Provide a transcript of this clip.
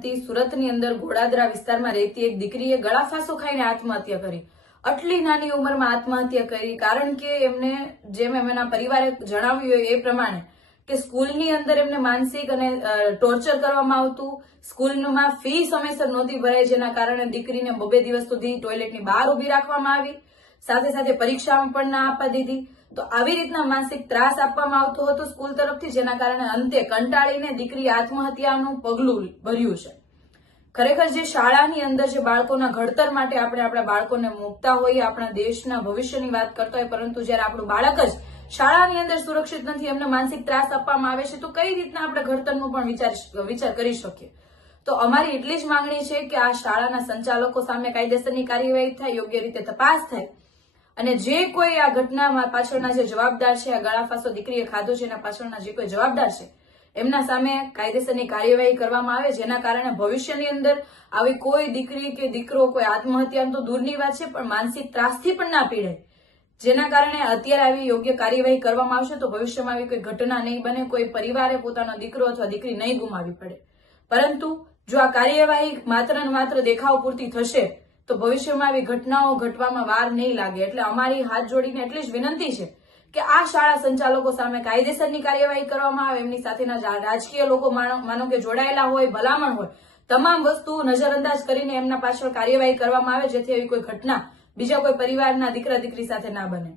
સુરતની અંદર ઘોડાદરા વિસ્તારમાં રહેતી એક દીકરીએ ગળાફાંસો ખાઈને આત્મહત્યા કરી. આટલી નાની ઉંમરમાં આત્મહત્યા કરી કારણ કે એમને જેમ એમના પરિવારે જણાવ્યું હોય એ પ્રમાણે કે સ્કૂલની અંદર એમને માનસિક અને ટોર્ચર કરવામાં આવતું. સ્કૂલમાં ફી સમયસર નહોતી ભરાઈ, જેના કારણે દીકરીને 2 દિવસ સુધી ટોયલેટની બહાર ઉભી રાખવામાં આવી. સાથે સાથે પરીક્ષામાં પણ ના આપવા દીધી. તો આવી રીતના માનસિક ત્રાસ આપવામાં આવતો હતો સ્કૂલ તરફથી, જેના કારણે અંતે કંટાળીને દીકરી આત્મહત્યાનું પગલું ભર્યું છે. ખરેખર જે શાળાની અંદર જે બાળકોના ઘડતર માટે આપણે આપણા બાળકોને મૂકતા હોઈએ, આપણા દેશના ભવિષ્યની વાત કરતા હોય, પરંતુ જયારે આપણું બાળક જ શાળાની અંદર સુરક્ષિત નથી, એમને માનસિક ત્રાસ આપવામાં આવે છે, તો કઈ રીતના આપણે ઘડતરનું પણ વિચાર કરી શકીએ. તો અમારી એટલી જ માંગણી છે કે આ શાળાના સંચાલકો સામે કાયદેસરની કાર્યવાહી થાય, યોગ્ય રીતે તપાસ થાય અને જે કોઈ આ ઘટનામાં પાછળના જે જવાબદાર છે, આ ગળાફાંસો દીકરીએ ખાધો છે એના પાછળના જે કોઈ જવાબદાર છે એમના સામે કાયદેસરની કાર્યવાહી કરવામાં આવે, જેના કારણે ભવિષ્યની અંદર આવી કોઈ દીકરી કે દીકરો કોઈ આત્મહત્યા તો દૂરની વાત છે, પણ માનસિક ત્રાસથી પણ ના પીડાય. જેના કારણે અત્યારે આવી યોગ્ય કાર્યવાહી કરવામાં આવશે તો ભવિષ્યમાં આવી કોઈ ઘટના નહીં બને, કોઈ પરિવારે પોતાનો દીકરો અથવા દીકરી નહીં ગુમાવવી પડે. પરંતુ જો આ કાર્યવાહી માત્ર ને માત્ર દેખાવ પૂરતી થશે તો ભવિષ્યમાં આવી ઘટનાઓ ઘટવામાં વાર નહીં લાગે. એટલે અમારી હાથ જોડીને એટલી જ વિનંતી છે કે આ શાળા સંચાલકો સામે કાયદેસરની કાર્યવાહી કરવામાં આવે. એમની સાથેના રાજકીય લોકો માનો કે જોડાયેલા હોય, ભલામણ હોય, તમામ વસ્તુ નજરઅંદાજ કરીને એમના પાછળ કાર્યવાહી કરવામાં આવે, જેથી એવી કોઈ ઘટના બીજા કોઈ પરિવારના દીકરા દીકરી સાથે ના બને.